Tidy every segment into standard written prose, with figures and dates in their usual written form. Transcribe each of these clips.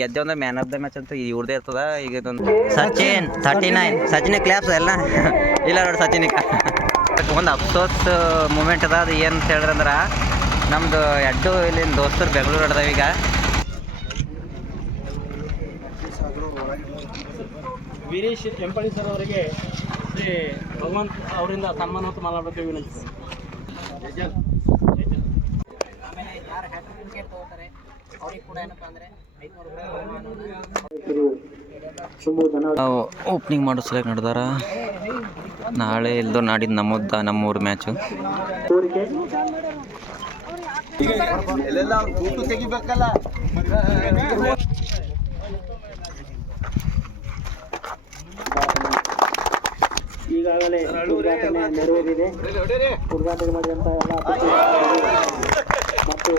ಗೆದ್ದೆ ಅಂದ್ರೆ man of the match ಅಂತ ಇವ್ರದೇ ಇರ್ತದ. ಈಗ ಇದೊಂದು ಸಚಿನ್ 39 ಸಚಿನ್ ಕ್ಲಾಪ್ಸ್ ಎಲ್ಲ ಇಲ್ಲ ನೋಡಿ ಸಚಿನ್ ಒಂದು ಅಫ್ಸೋಸ್ ಮೂಮೆಂಟ್ ಅದ. ಅದು ಏನು ಅಂತ ಹೇಳಿದ್ರಂದ್ರೆ ನಮ್ದು ಎರಡು ಇಲ್ಲಿನ ದೋಸ್ತರು ಬೆಂಗಳೂರು ಹಿಡ್ದಾವ. ಈಗ ವೀರೇಶ್ ಕೆಂಪಳಿ ಸರ್ ಅವರಿಗೆ ಶ್ರೀ ಭಗವಂತ್ ಅವರಿಂದ ಸನ್ಮಾನ ಹೊತ್ತು ಮಾತಾಡಬೇಕು ವಿನಂತಿ ಸರ್. ಓಪನಿಂಗ್ ಮಾಡಿಸ್ಲಿಕ್ಕೆ ನಡೆದಾರ. ನಾಳೆ ಇಲ್ದೋ ನಾಡಿದ್ದು ನಮ್ಮೂರು ಮ್ಯಾಚು. ಈಗಾಗಲೇ ಉದ್ಘಾಟನೆ ನೆರವೇರಿದೆ. ಉದ್ಘಾಟನೆ ಮಾಡಿದಂಥ ಎಲ್ಲ ಮತ್ತು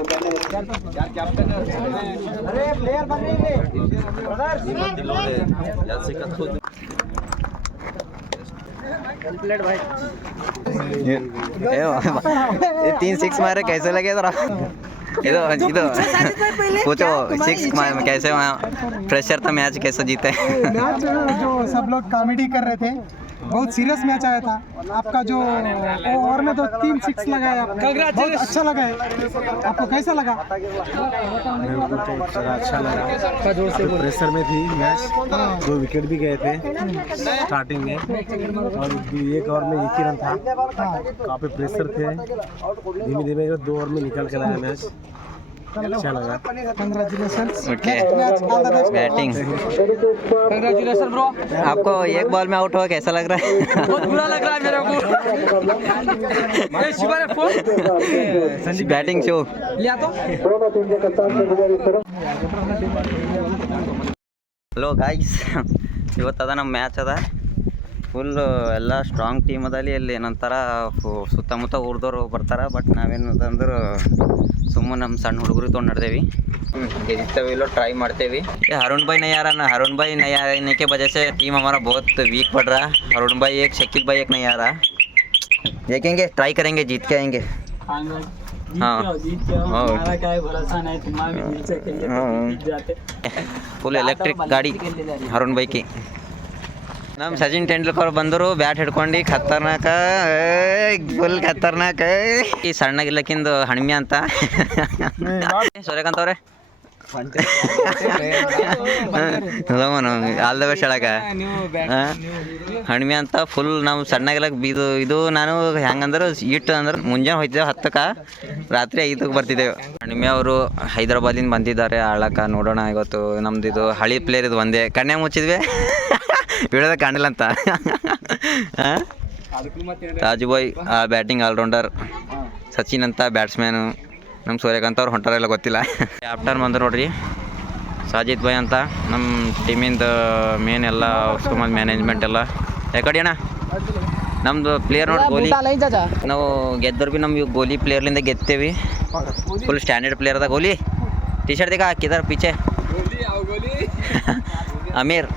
तीन सिक्स मारे कैसे लगे जरा इधर पूछो सिक्स कैसे प्रेशर था मैच कैसे जीते? मैच जो सब लोग कॉमेडी कर रहे थे, बहुत सीरियस मैच आया था आपका. जो ओवर में तो 3 6 लगाया आपने, बहुत अच्छा लगा है. आपको कैसा लगा? अच्छा लगा. प्रेशर में थी मैच, 2 विकेट भी गए थे स्टार्टिंग में और एक ओवर में 1 ही रन था. काफी प्रेशर थे. धीमे धीमे 2 ओवर में निकल के लाया मैच. अच्छा लगा. Congratulation. Okay batting. Congratulation bro. आपको एक बॉल में आउट हुआ कैसा लग रहा है? बहुत बुरा लग रहा है मेरे को. बैटिंग शो लिया तो ಹಲೋ ಗಾಯ್ಸ್, ಇವತ್ತದ ನಮ್ಮ ಮ್ಯಾಚ್ ಅದ. ಫುಲ್ಲು ಎಲ್ಲ ಸ್ಟ್ರಾಂಗ್ ಟೀಮ್ ಅದ. ಅಲ್ಲಿ ಏನಂತಾರ ಸುತ್ತಮುತ್ತ ಊರ್ದವ್ರು ಬರ್ತಾರೆ. ಬಟ್ ನಾವೇನಂದ್ರೆ ಸುಮ್ಮನೆ ನಮ್ಮ ಸಣ್ಣ ಹುಡುಗರು ತೊಗೊಂಡು ನಡೆದೇವಿ. ಗೆದ್ತೇವೆ ಇಲ್ಲೋ ಟ್ರೈ ಮಾಡ್ತೇವೆ. हरुण भाई नहीं आ रहा ना. हरुण भाई नहीं आने के वजह से टीम हमारा बहुत वीक पड़ रहा है. हरुण भाई एक, शकील भाई एक नहीं आ रहा. देखेंगे, ट्राई करेंगे, जीत के आएंगे. ಫುಲ್ ಎಲೆಕ್ಟ್ರಿಕ್ ಗಾಡಿ ಹರುಣ್ ಬೈಕಿ. ನಮ್ಮ ಸಚಿನ್ ತೆಂಡೂಲ್ಕರ್ ಬಂದರು ಬ್ಯಾಟ್ ಹಿಡ್ಕೊಂಡು ಖತರ್ನಾಕ, ಫುಲ್ ಖತರ್ನಾಕ. ಈ ಸಣ್ಣಗಿಲ್ಲಕ್ಕಿಂದು ಹಣ್ಮಿ ಅಂತ ಸೂರ್ಯಕಾಂತ್ ಅವ್ರೆ ಆಲ್ ದ ಬೆಸ್ಟ್ ಹೇಳಕ. ಹಣ್ಮಿ ಅಂತ ಫುಲ್ ನಾವು ಸಣ್ಣಗಿಲ್ಲಕ್ ಇದು ನಾನು ಹೆಂಗಂದ್ರೆ ಇಟ್ಟು ಅಂದ್ರೆ ಮುಂಜಾನೆ ಹೋಯ್ತಿದ್ದೇವೆ 10ಕ್ಕೆ, ರಾತ್ರಿ 5ಕ್ಕೆ ಬರ್ತಿದ್ದೇವೆ. ಹಣ್ಮಿ ಅವರು ಹೈದರಾಬಾದಿಂದ ಬಂದಿದ್ದಾರೆ ಆಳಕ. ನೋಡೋಣ ಇವತ್ತು ನಮ್ದು ಇದು ಹಳಿ ಪ್ಲೇಯರ್ ಇದು ಒಂದೇ ಕಣ್ಣೆ ಮುಚ್ಚಿದ್ವಿ ಬಿಡೋದ ಕಾಣಿಲ್ಲ ಅಂತ. ರಾಜುಭಾಯ್ ಬ್ಯಾಟಿಂಗ್ ಆಲ್ರೌಂಡರ್, ಸಚಿನ್ ಅಂತ ಬ್ಯಾಟ್ಸ್ಮ್ಯಾನು, ನಮ್ಮ ಸೂರ್ಯಕಾಂತ್ ಅವ್ರು ಹೊಂಟಾರೆಲ್ಲ ಗೊತ್ತಿಲ್ಲ. ಕ್ಯಾಪ್ಟನ್ ಬಂದ್ರು ನೋಡ್ರಿ ಸಾಜಿದ್ ಭಾಯ್ ಅಂತ, ನಮ್ಮ ಟೀಮಿಂದ ಮೇನ್ ಎಲ್ಲ ಸುಮಾರು ಮ್ಯಾನೇಜ್ಮೆಂಟ್ ಎಲ್ಲ. ಯಾಕಡಿ ಅಣ್ಣ ನಮ್ಮದು ಪ್ಲೇಯರ್ ನೋಡಿ ಗೋಲಿ ನಾವು ಗೆದ್ದರು ಭೀ ನಮ್ಗೆ ಗೋಲಿ ಪ್ಲೇಯರ್ಲಿಂದ ಗೆದ್ದೇವಿ. ಫುಲ್ ಸ್ಟ್ಯಾಂಡರ್ಡ್ ಪ್ಲೇಯರ್ ಅದ. ಗೋಲಿ ಟಿ ಶರ್ಟ್ ದಿಗ ಹಾಕಿದಾರೆ ಪೀಚೆ ಅಮೀರ್.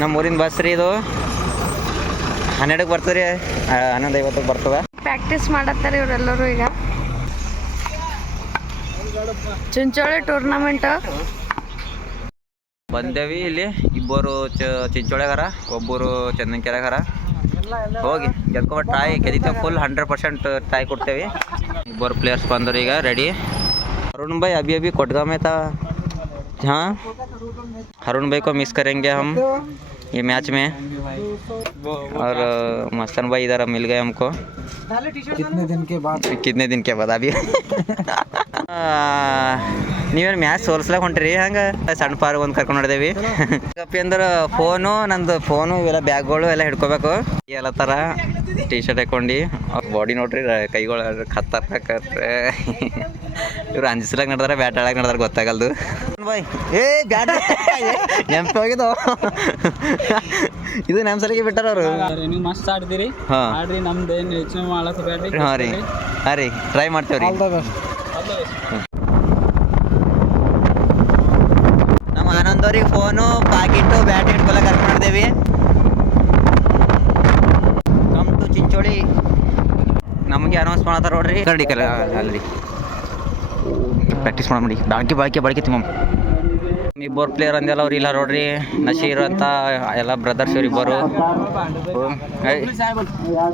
ನಮ್ಮ ಊರಿನ ಬಸ್ ರೀ ಇದು. 12ಕ್ಕೆ ಬರ್ತದೆ ರೀ, 11:50ಕ್ಕೆ ಬರ್ತದೆ. ಪ್ರಾಕ್ಟೀಸ್ ಮಾಡತ್ತಾರೆ ಇವರೆಲ್ಲರೂ. ಈಗ ಚಿಂಚೋಳಿ ಟೂರ್ನಮೆಂಟ್ ಬಂದೇವಿ. ಇಲ್ಲಿ ಇಬ್ಬರು ಚಿಂಚೋಳಿಗಾರ, ಒಬ್ಬರು ಚಂದನಕೆರೆಗಾರ. ಹೋಗಿ ಗೆದ್ಕೊಬ ಟ್ರೈ ಗೆದ್ದಿದ್ದೇವೆ. ಫುಲ್ 100% ಟ್ರೈ ಕೊಡ್ತೇವೆ. ಇಬ್ಬರು ಪ್ಲೇಯರ್ಸ್ ಬಂದರು ಈಗ ರೆಡಿ. अरुण भाई अभी कोटगांव में था. हाँ, अरुण भाई को मिस करेंगे हम ये मैच में. और मस्तन भाई इधर मिल गए हमको कितने दिन के बाद अभी ನೀವೇನು ಮ್ಯಾಚ್ ಸೋಲ್ಸ್ಲಾಕ ಹೊಂಟ್ರಿ. ಹಂಗೆ ಸಣ್ಣ ಪಾರು ಒಂದು ಕರ್ಕೊಂಡು ಹೊಡೆದೇವಿ. ಕಪ್ಪಿ ಅಂದ್ರೆ ಫೋನು, ನಂದು ಫೋನು ಇವೆಲ್ಲ ಬ್ಯಾಗ್ಗಳು ಎಲ್ಲ ಹಿಡ್ಕೋಬೇಕು. ಎಲ್ಲ ಥರ ಟಿ ಶರ್ಟ್ ಹಾಕೊಂಡು ಬಾಡಿ ನೋಡ್ರಿ, ಕೈಗಳು ಖತರ್ನಾಕತ್ರೆ. ಇವ್ರು ಅಂಜಿಸ್ಲಾಕ ನಡೆದಾರೆ, ಬ್ಯಾಟ್ ಆಡಕ್ಕೆ ನಡೆದಾರೆ ಗೊತ್ತಾಗಲ್ದು. ಬಾಯ್ ಏ ಬ್ಯಾಟ್ ನೆಂಪು ಹೋಗಿದ್ದು ಇದು ನಮ್ಮ ಸಲಿಗೆ ಬಿಟ್ಟಾರ ಅವರು. ನೀವು ಮಸ್ತ್ ಆಡ್ತೀರಿ. ಹಾಂ ಆಡ್ರಿ, ನಮ್ದು ಏನು ಯೋಚನೆ ಮಾಡಕ್ಕೆ ಬೇಡ್ರಿ. ಹಾಂ ರೀ, ಹಾಂ ರೀ, ಟ್ರೈ ಮಾಡ್ತೇವೆ ರೀ. ನಮ್ಮ ಆನಂದವ್ರಿಗೆ ಫೋನು, ಪಾಕಿಟ್ಟು, ಬ್ಯಾಟ್ ಇಟ್ಕೊಲ್ಲ ಕರ್ಕೊಂಡು ಮಾಡಿದೇವಿ. Come to Chincholi. ನಮಗೆ ಅನೌನ್ಸ್ ಮಾಡ್ತಾರೆ ನೋಡ್ರಿ. ಕರಡಿ ಅಲ್ರಿ ಪ್ರಾಕ್ಟೀಸ್ ಮಾಡಿ ಬಾಳ್ಕೆ ತಿಮ್ಮ ಇಬ್ಬರು ಪ್ಲೇಯರ್ ಅಂದೆಲ್ಲ ಅವ್ರು ಇಲ್ಲ ನೋಡ್ರಿ, ನಶೀರ್ ಅಂತ ಎಲ್ಲ ಬ್ರದರ್ಸ್ ಇವ್ರು ಇಬ್ಬರು.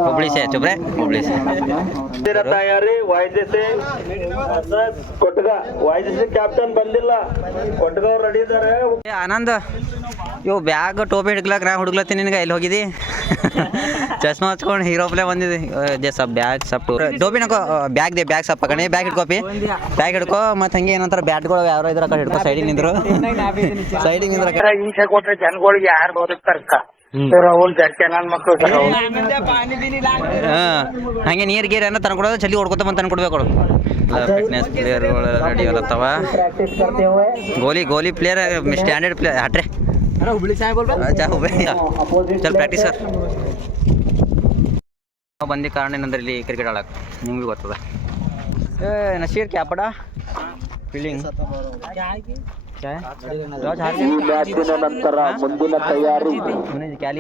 ಹುಬ್ಳಿ ಸೇ ಚುಬ್ರೆ ಹುಬ್ಳಿ ಸೇ ತಯಾರಿ ವಾಯ್ದೆಸೆ ಕೊಟ್ಗ ವಾಯ್ದೆಸೆ ಕ್ಯಾಪ್ಟನ್ ಬಂದಿಲ್ಲ, ಕೊಟ್ಗ ಅವ್ರು ರೆಡಿ ಇದ್ದಾರೆ. ಆನಂದ್ ಇವು ಬ್ಯಾಗ್ ಟೋಪಿ ಹಿಡ್ಕ್ಲಕ್ ನಾ ಹುಡುಗ್ಲತ್ತೀನಿ ನಿನಗೆ ಎಲ್ಲಿ ಹೋಗಿದ್ದಿ? ಚಸ್ಮಾ ಹಚ್ಕೊಂಡು ಹೀರೋ ಪ್ಲೇ ಬಂದಿದ್ದೆ. ಜೆ ಸಬ್ ಬ್ಯಾಗ್ ಸಬ್ ಟೋಪಿ ನಕೋ ಬ್ಯಾಗ್ ದೇ ಬ್ಯಾಗ್ ಸಬ್ ಪಕಣಿ ಬ್ಯಾಗ್ ಹಿಡ್ಕೋಪಿ ಬ್ಯಾಗ್ ಹಿಡ್ಕೋ. ಮತ್ತು ಹಂಗೆ ಏನಂತಾರೆ ಬ್ಯಾಟ್ಗಳು ಯಾರೋ ಇದ್ರ ಕಡೆ ಹಿಡ್ಕೋ, ಸೈಡಿಗೆ ನಿಂದ್ರು ಸೈಡಿಗೆ ನಿಂದ್ರ ಹಿಂಸೆ ಕೊಟ್ರೆ ಜನಗಳಿಗೆ ಯಾರು ಬದುಕ್ತಾರಕ್ಕ? ರಾಹುಲ್ ಜರ್ಕೆ ನನ್ನ ಮಕ್ಕಳು ಹಂಗೆ ನೀರು ಗೀರ್ ಏನೋ ತಂದ್ಕೊಡೋದು ಚಲಿ ಹೊಡ್ಕೊತ ಬಂದು ತಂದ್ಕೊಡ್ಬೇಕು. Fitness ಪ್ಲೇಯರ್ಗಳು ready ಆಗತ್ತವ. ಗೋಲಿ ಪ್ಲೇಯರ್ ಸ್ಟ್ಯಾಂಡರ್ಡ್ ಪ್ಲೇಯರ್ ಹಟ್ರೆ ಚಲ್ ಪ್ರಾಕ್ಟೀಸ್ ಸರ್. ಬಂದಿ ಕಾರಣ ಏನಂದ್ರೆ ಇಲ್ಲಿ ಕ್ರಿಕೆಟ್ ಆಡಕ್ಕೆ ನಿಮ್ಗೆ ಗೊತ್ತದ. ನಶೀರ್ ಕ್ಯಾ ಪಡ ಫೀಲ್ಡಿಂಗ್ ನಂತರ ಮುಂದಿನ ತಯಾರಿ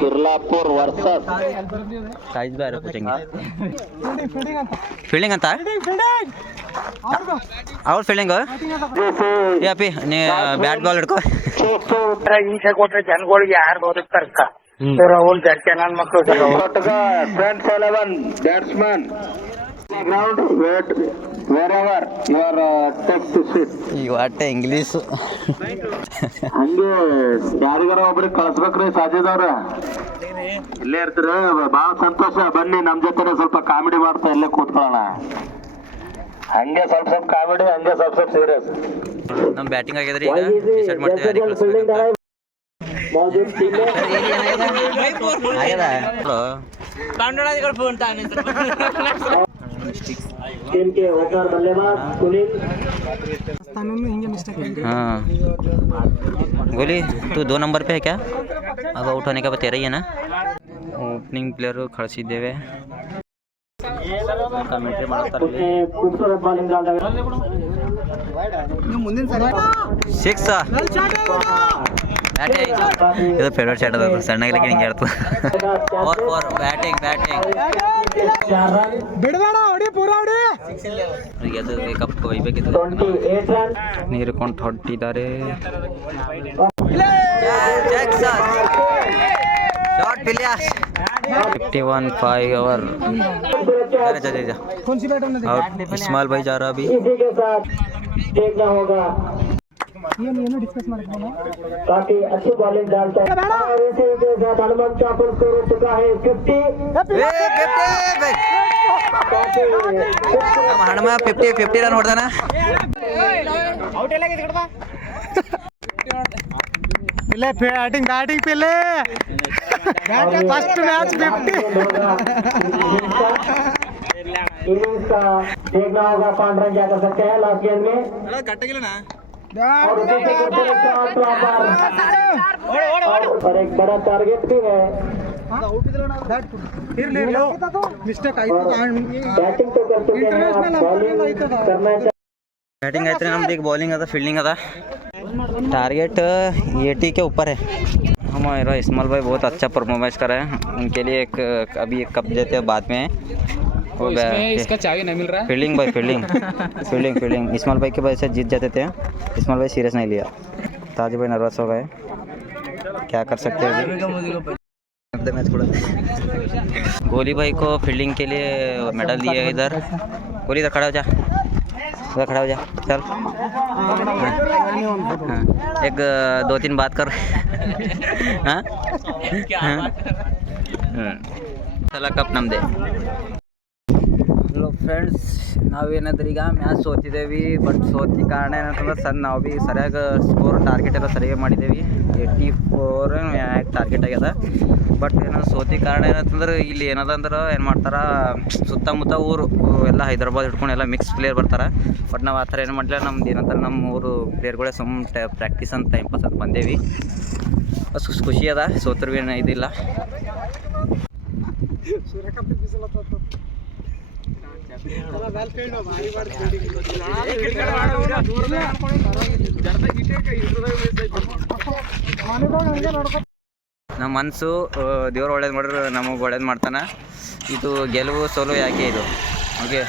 ಕಿರ್ಲಾಪುರ್ ವರ್ಸಸ್ ಫೀಲ್ಡಿಂಗ್ ಅಂತ ಅವ್ರ ಫೀಲ್ಡಿಂಗ್ ಯಾಪಿ ನೀ ಬ್ಯಾಟ್ ಬಾಲ್ ಹಿಡ್ಕೋ. ಹಿಂಸೆ ಕೊಟ್ರೆ ಜನಗಳಿಗೆ ಯಾರು ಬದುಕ್ತಾರಕ್ಕ? ರಾಹುಲ್ ಜರ್ಕೆ ನನ್ನ ಮಕ್ಕಳು friends 11 batsman ground wait wherever your text sheet. ಈಗ ಒಟ್ಟೆ ಇಂಗ್ಲೀಷು ಹಂಗೆ ಯಾರಿಗಾರ ಒಬ್ರಿಗೆ ಕಳ್ಸ್ಬೇಕ್ರಿ ಸಾಧ್ಯದವ್ರ ಇಲ್ಲೇ ಇರ್ತೀರ. ಭಾಳ ಸಂತೋಷ, ಬನ್ನಿ ನಮ್ಮ ಜೊತೆ ಸ್ವಲ್ಪ ಕಾಮಿಡಿ ಮಾಡ್ತಾ ಇಲ್ಲೇ ಕೂತ್ಕೊಳ್ಳೋಣ. ಹಂಗೆ ಸ್ವಲ್ಪ ಕಾಮಿಡಿ, ಹಂಗೆ ಸ್ವಲ್ಪ ಸೀರಿಯಸ್. ನಮ್ಮ ಬ್ಯಾಟಿಂಗ್ ಆಗ್ಯದ್ರಿ. ಈಗ ಡಿಸೈಡ್ ಮಾಡ್ತಿದ್ದಾರೆ हाँ गोली तू 2 नंबर पे है क्या? अब आउट होने का बता रही है ना. Opening player ಕಳಿಸಿದ್ದೇವೆ. ಕಮೆಂಟ್ರಿ ಮಾಡ್ತಾರೆ. 6 ಬ್ಯಾಟಿಂಗ್ ಇದು ಫೇವ್ರೇಟ್ ಶಾಟ್ ಅದ. ಸಣ್ಣಗಿಲಕ್ಕೆ ಹಿಂಗೆ ಆಡ್ತು. 4 ಬ್ಯಾಟಿಂಗ್ ಬಿಡಬೇಡ, ಹೊಡಿ ಪೂರ ಹೊಡಿ. ಅದು ಕಪ್ ಒಯ್ಬೇಕಿತ್ತು. ನೀರು ಕೊಂಡು ಹೊಟ್ಟಿದ್ದಾರೆ. ಶಾರ್ಟ್ ಪಿಲಿಯಾಸ್ 51 ओवर कौन सी बैट हमने आउट. इस्माइल भाई जा रहा अभी. देखना होगा ये डिस्कस मारना काफी अच्छी बॉलिंग डालता है और इसी के साथ हनुमान चापुर को हो चुका है 50. ನಮ್ಮ ಹಣಮ 50 ರನ್ ಹೊಡೆದಾನ. पहले बैटिंग पहले फर्स्ट मैच 50. इनिंग्स का देखना होगा. पांड्रन क्या कर सकते हैं लास्ट गेम में. और एक बड़ा टारगेट भी है. मिस्टेक आई बैटिंग तो कर चुके हैं, आप बॉलिंग करना चाहिए. बैटिंग आते नಮ್ದು ಈಗ बॉलिंग अदा फील्डिंग अदा. टारगेट 80 के ऊपर है. हमारा इस्माइल भाई बहुत अच्छा परफॉर्मेंस कर रहे हैं. उनके लिए अभी एक कप देते हैं बाद में. वो इसका चाबी नहीं मिल रहा है. फील्डिंग इस्माइल भाई की वजह से जीत जाते थे. इस्माइल भाई सीरियस नहीं लिया. ताज भाई नर्वस हो गए. क्या कर सकते हैं अभी. मैच गोली भाई को फील्डिंग के लिए मेडल दिए इधर. गोली इधर खड़ा हो जा, चल. हाँ. एक 2-3 बात कर. हाँ चला कप ನಮ್ಮದೇ. ಹಲೋ ಫ್ರೆಂಡ್ಸ್, ನಾವೇನಾದ್ರೆ ಈಗ ಮ್ಯಾಚ್ ಸೋತಿದ್ದೇವೆ. ಬಟ್ ಸೋತಿ ಕಾರಣ ಏನಂತಂದ್ರೆ ನಾವು ಭೀ ಸರಿಯಾಗಿ ಸ್ಕೋರ್ ಟಾರ್ಗೆಟ್ ಎಲ್ಲ ಸರಿಯಾಗಿ ಮಾಡಿದ್ದೇವೆ. 84 ಟಾರ್ಗೆಟ್ ಆಗ್ಯದ. ಬಟ್ ಏನಂದ್ರೆ ಸೋತಿ ಕಾರಣ ಏನಂತಂದ್ರೆ ಇಲ್ಲಿ ಏನದ ಅಂದ್ರೆ ಏನು ಮಾಡ್ತಾರೆ, ಸುತ್ತಮುತ್ತ ಊರು ಎಲ್ಲ ಹೈದರಾಬಾದ್ ಹಿಡ್ಕೊಂಡು ಎಲ್ಲ ಮಿಕ್ಸ್ ಪ್ಲೇಯರ್ ಬರ್ತಾರೆ. ಬಟ್ ನಾವು ಆ ಥರ ಏನು ಮಾಡಲಿಲ್ಲ. ನಮ್ದು ಏನಂತಾರೆ ನಮ್ಮ ಊರು ಪ್ಲೇಯರ್ಗಳೇ ಪ್ರಾಕ್ಟೀಸ್ ಅಂತ ಟೈಮ್ ಪಾಸ್ ಅಂತ ಬಂದೇವಿ. ಅಷ್ಟು ಖುಷಿ ಅದ. ಸೋತ್ರು ಏನು ಇದಿಲ್ಲ. ನಮ್ಮ ಮನಸ್ಸು ದೇವ್ರು ಒಳ್ಳೇದು ಮಾಡಿದ್ರೆ ನಮಗೆ ಒಳ್ಳೇದು ಮಾಡ್ತಾನೆ. ಇದು ಗೆಲುವು ಸೋಲು ಯಾಕೆ ಇದು. ಓಕೆ,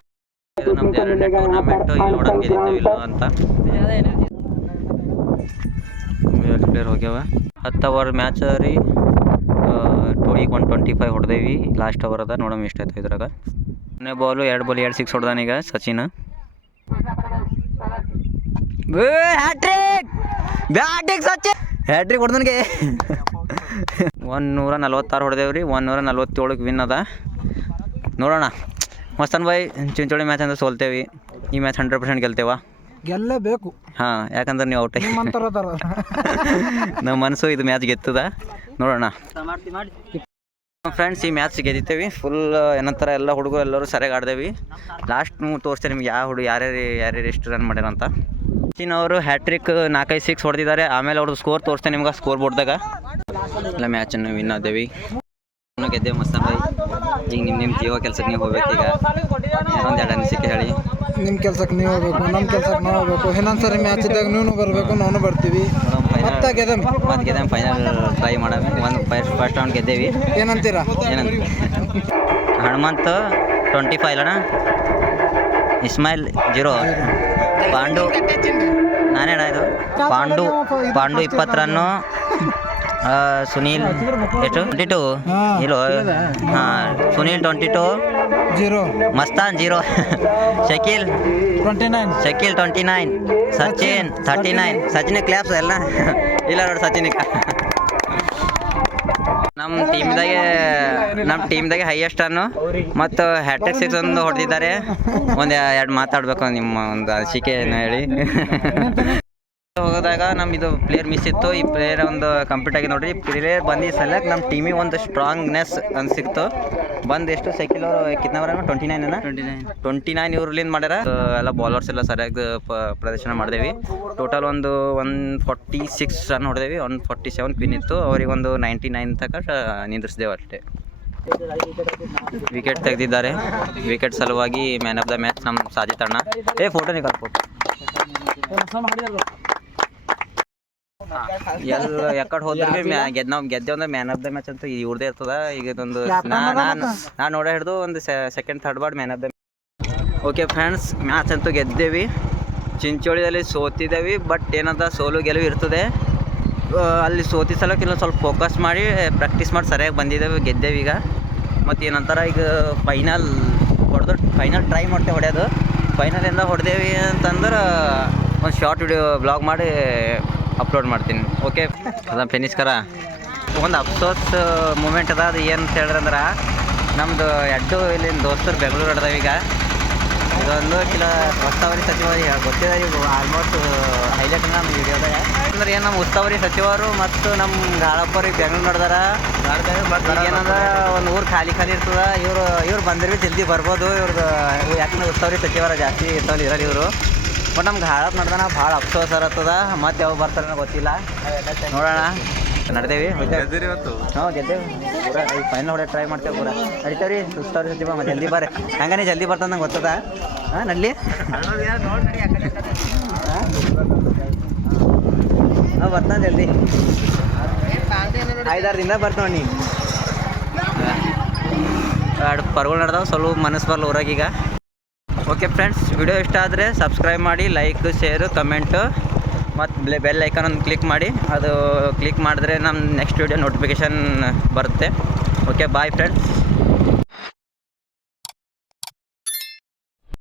ಇದು ನಮ್ದು 2ನೇ ಟೂರ್ನಮೆಂಟು. ಇಲ್ಲಿ ನೋಡೋಂಗೆ ಗೆದ್ದಿದ್ದೇವಿಲ್ಲ ಅಂತ. ಪ್ಲೇಯರ್ ಹೋಗ್ಯಾವ. 10 ಓವರ್ ಮ್ಯಾಚ್ ರೀ. ಈಗ 125 ಹೊಡೆದೇವಿ. ಲಾಸ್ಟ್ ಓವರ್ ಅದ, ನೋಡೋಣ ಎಷ್ಟು ಆಯ್ತು ಇದ್ರಾಗ. 2 ಬಾಲ್ 2 ಸಿಕ್ಸ್ ಹೊಡೆದಾನೀಗ ಸಚಿನ್. ಬ್ಯಾಟಿಂಗ್ ಸಚಿನ್ ಹ್ಯಾಟ್ರಿಕ್ ಹೊಡೆದನಿಗೆ. 146 ಹೊಡೆದೇವ್ರಿ. 147 ವಿನ್ ಅದ. ನೋಡೋಣ. ಮಸ್ತನ್ ಬಾಯ್, ಚಿಂಚೋಳಿ ಮ್ಯಾಚ್ ಅಂದ್ರೆ ಸೋಲ್ತೇವೆ. ಈ ಮ್ಯಾಚ್ 100% ಗೆಲ್ತೇವ. ಗೆಲ್ಲೇಬೇಕು. ಹಾಂ, ಯಾಕಂದ್ರೆ ನೀವು ಔಟ್. ನಮ್ಮ ಮನಸ್ಸು ಇದು ಮ್ಯಾಚ್ ಗೆತ್ತದ. ನೋಡೋಣ ಫ್ರೆಂಡ್ಸ್, ಈ ಮ್ಯಾಚ್ ಗೆದ್ದಿತ್ತೇವೆ. ಫುಲ್ ಏನಂತಾರೆ ಎಲ್ಲ ಹುಡುಗರು ಎಲ್ಲರೂ ಸರಿಯಾಗಿ ಆಡ್ದೇವಿ. ಲಾಸ್ಟ್ ತೋರಿಸ್ತೇವೆ ನಿಮ್ಗೆ ಯಾರ್ಯಾರು ಎಷ್ಟು ರನ್ ಮಾಡ್ಯಾರ ಅಂತ. ಸಚಿನ್ ಅವರು ಹ್ಯಾಟ್ರಿಕ್ 4-5 ಸಿಕ್ಸ್ ಹೊಡೆದಿದ್ದಾರೆ. ಆಮೇಲೆ ಅವ್ರದ್ದು ಸ್ಕೋರ್ ತೋರಿಸ್ತೇನೆ ನಿಮ್ಗೆ. ಸ್ಕೋರ್ ಬೋರ್ಡ್ದಾಗ ಎಲ್ಲ ಮ್ಯಾಚನ್ನು ವಿನ್ ಆದೇವಿ. ಗೆದ್ದೇವೆ ಮಸ್ತ್ ಬಾಯ್. ಈಗ ನಿಮ್ಮ ಜೀವ ಕೆಲ್ಸಕ್ಕೆ ನೀವು ಹೋಗ್ಬೇಕು. ಈಗ ಇನ್ನೊಂದು 2 ಅನಿಸಿಕೆ ಹೇಳಿ. ನಿಮ್ಮ ಕೆಲ್ಸಕ್ಕೆ ನೀವು ಹೋಗ್ಬೇಕು, ನಮ್ಮ ಕೆಲ್ಸಕ್ಕೆ ನಾವು ಹೋಗ್ಬೇಕು. ಇನ್ನೊಂದ್ಸರಿ ಮ್ಯಾಚ್ ಇದ್ದಾಗ ನೀವು ಬರಬೇಕು, ನಾವು ಬರ್ತೀವಿ. ಮತ್ತೆ ಗೆದ್ದೇವೆ. ಫೈನಲ್ ಟ್ರೈ ಮಾಡಾವೆ. ಫಸ್ಟ್ ರೌಂಡ್ ಗೆದ್ದೇವಿ. ಏನಂತೀರಾ? ಹನುಮಂತ್ 25 ಅಲ್ಲಣ್ಣ. ಇಸ್ಮಾಯಿಲ್ 0. ಪಾಂಡು ನಾನೇಣ ಇದು. ಪಾಂಡು 20 ರನ್ನು. ಸುನೀಲ್ ಎಷ್ಟು 22 ಇಲ್ಲೋ. ಹಾಂ, ಸುನೀಲ್ 22. 0. ಮಸ್ತಾನ್ 0. ಶಕೀಲ್ 29. ಸಚಿನ್ 39. ಸಚಿನ್ ಕ್ಲಾಪ್ಸ್ ಎಲ್ಲ ಇಲ್ಲ ನೋಡಿ ಸಚಿನಿಗೆ. ನಮ್ಮ ಟೀಮ್ದಾಗೆ ಹೈಯೆಸ್ಟ್ ಅನ್ನು ಮತ್ತು ಹ್ಯಾಟ್ರಿಕ್ 6 ಒಂದು ಹೊಡೆದಿದ್ದಾರೆ. ಒಂದು 2 ಮಾತಾಡಬೇಕು ನಿಮ್ಮ ಒಂದು ಅನಿಸಿಕೆ ಹೇಳಿ. ಹೋದಾಗ ನಮ್ಮಿದು ಪ್ಲೇಯರ್ ಮಿಸ್ ಇತ್ತು. ಈ ಪ್ಲೇಯರ್ ಒಂದು ಕಂಪ್ಲೀಟ್ ಆಗಿ ನೋಡ್ರಿ. ಪ್ಲೇಯರ್ ಬಂದು ಸಲಕ್ಕೆ ನಮ್ಮ ಟೀಮಿಗೆ ಒಂದು ಸ್ಟ್ರಾಂಗ್ನೆಸ್ ಅನ್ಸಿಕ್ತು. ಬಂದು ಎಷ್ಟು ಸೈಕಲ್ ಅವರು ಕಿತ್ನವರ 29 ಇವ್ರಲಿಂದ ಮಾಡ್ಯಾರ. ಎಲ್ಲ ಬಾಲರ್ಸ್ ಎಲ್ಲ ಸರಿಯಾಗಿ ಪ್ರದರ್ಶನ ಮಾಡಿದೇವಿ. ಟೋಟಲ್ ಒಂದು 146 ರನ್ ಹೊಡೆದೇವಿ. 147 ಕ್ವಿನ್ ಇತ್ತು. ಅವ್ರಿಗೆ ಒಂದು 99 ತನಕ ನಿಂದ್ರಿಸಿದೆವು ಅಷ್ಟೇ. ವಿಕೆಟ್ ತೆಗೆದಿದ್ದಾರೆ. ವಿಕೆಟ್ ಸಲುವಾಗಿ ಮ್ಯಾನ್ ಆಫ್ ದ ಮ್ಯಾಚ್ ನಮ್ಮ ಸಾಜಿತ್ ಅಣ್ಣ. ಫೋಟೋ ನಿಕಾಲ್ಬೋದು. ಎಲ್ಲ ಯಾಕಡೆ ಹೋದ್ರೆ ನಾವು ಗೆದ್ದೇವೆ ಅಂದ್ರೆ ಮ್ಯಾನ್ ಆಫ್ ದ ಮ್ಯಾಚ್ ಅಂತ ಇವ್ರದೇ ಇರ್ತದ. ಈಗ ಇದೊಂದು ನಾನು ನೋಡೋ ಹಿಡಿದು ಒಂದು second third border man of the. Okay friends, match ಅಂತೂ ಗೆದ್ದೇವಿ. ಚಿಂಚೋಳಿಯಲ್ಲಿ ಸೋತಿದ್ದೇವೆ. ಬಟ್ ಏನಂತ ಸೋಲು ಗೆಲುವು ಇರ್ತದೆ. ಅಲ್ಲಿ ಸೋತಿ ಸಲಕ್ಕೆ ಇಲ್ಲ ಸ್ವಲ್ಪ ಫೋಕಸ್ ಮಾಡಿ ಪ್ರಾಕ್ಟೀಸ್ ಮಾಡಿ ಸರಿಯಾಗಿ ಬಂದಿದ್ದೇವೆ, ಗೆದ್ದೇವೆ. ಈಗ ಮತ್ತು ಏನಂತಾರೆ ಈಗ ಫೈನಲ್ ಟ್ರೈ ಮಾಡ್ತೇವೆ ಹೊಡೆಯೋದು. ಫೈನಲಿಂದ ಹೊಡೆದೇವಿ ಅಂತಂದ್ರೆ ಒಂದು ಶಾರ್ಟ್ ವಿಡಿಯೋ ಬ್ಲಾಗ್ ಮಾಡಿ ಅಪ್ಲೋಡ್ ಮಾಡ್ತೀನಿ. ಓಕೆ, ಅದನ್ನು ಫಿನಿಷ್ಕರ ಒಂದು ಅಫ್ಸೋಸ್ ಮೂಮೆಂಟ್ ಅದ. ಅದು ಏನು ಅಂತ ಹೇಳಿದ್ರೆ ನಮ್ಮದು 2 ಇಲ್ಲಿನ ದೋಸ್ತರು ಬೆಂಗಳೂರು ಹಿಡ್ದಾವ. ಈಗ ಇದೊಂದು ಉಸ್ತುವಾರಿ ಸಚಿವರು ಗೊತ್ತಿದೆ. ಈಗ ಆಲ್ಮೋಸ್ಟ್ ಹೈಲೈಟ್ ನಮ್ಮ ವೀಡಿಯೋದಾಗ ಅಂದ್ರೆ ಏನು ನಮ್ಮ ಉಸ್ತುವಾರಿ ಸಚಿವರು ಮತ್ತು ನಮ್ಮ ಗಾಳಪ್ಪರಿಗೆ ಬೆಂಗಳೂರು ನಡೆದಾರ. ಏನಂದ್ರೆ ಒಂದು ಊರು ಖಾಲಿ ಇರ್ತದ. ಇವ್ರು ಬಂದ್ರೆ ಜಲ್ದಿ ಬರ್ಬೋದು. ಇವ್ರದ್ದು ಯಾಕಂದ್ರೆ ಉಸ್ತುವಾರಿ ಸಚಿವರ ಜಾಸ್ತಿ ಇರ್ತವಲ್ಲ ಇರೋದು ಇವರು. ಬಟ್ ನಮ್ಗೆ ಹಾಳಪ್ ನಡೆದಾನ ಭಾಳ ಅಫ್ಸೋಸ್ ಇರತ್ತದ. ಮತ್ತೆ ಯಾವಾಗ ಬರ್ತಾರ ಗೊತ್ತಿಲ್ಲ. ನೋಡೋಣ. ನಡೆದೇವಿ ಇವತ್ತು. ಹಾಂ, ಗೆದ್ದೇವೆ. ಪೂರ ಫೈನಲ್ ಹೊಡೆ ಟ್ರೈ ಮಾಡ್ತೇವೆ. ಪೂರ ನಡಿತೇವ್ರಿ. ಉಸ್ತುವಾರಿ ಸಚಿವ ಜಲ್ದಿ ಬರ್ರಿ. ಹಂಗಾನೆ ಜಲ್ದಿ ಬರ್ತದೆ ನಂಗೆ ಗೊತ್ತದ. ಹಾಂ, ನಡ್ಲಿ. ಹಾಂ, ಬರ್ತಾನೆ ಜಲ್ದಿ. 5-6 ದಿನ ಬರ್ತಾವ. ನೀ 2 ಪರ್ಗಳು ನಡೆದಾವ. ಸ್ವಲ್ಪ ಮನಸ್ಸು ಬರಲ್ಲ ಊರಾಗೀಗ. ಓಕೆ ಫ್ರೆಂಡ್ಸ್, ವಿಡಿಯೋ ಇಷ್ಟ ಆದರೆ ಸಬ್ಸ್ಕ್ರೈಬ್ ಮಾಡಿ, ಲೈಕ್, ಶೇರು, ಕಮೆಂಟು ಮತ್ತು ಬೆಲ್ ಐಕಾನ್ ಒಂದು ಕ್ಲಿಕ್ ಮಾಡಿ. ಅದು ಕ್ಲಿಕ್ ಮಾಡಿದ್ರೆ ನಮ್ಮ ನೆಕ್ಸ್ಟ್ ವಿಡಿಯೋ ನೋಟಿಫಿಕೇಷನ್ ಬರುತ್ತೆ. Okay, bye friends.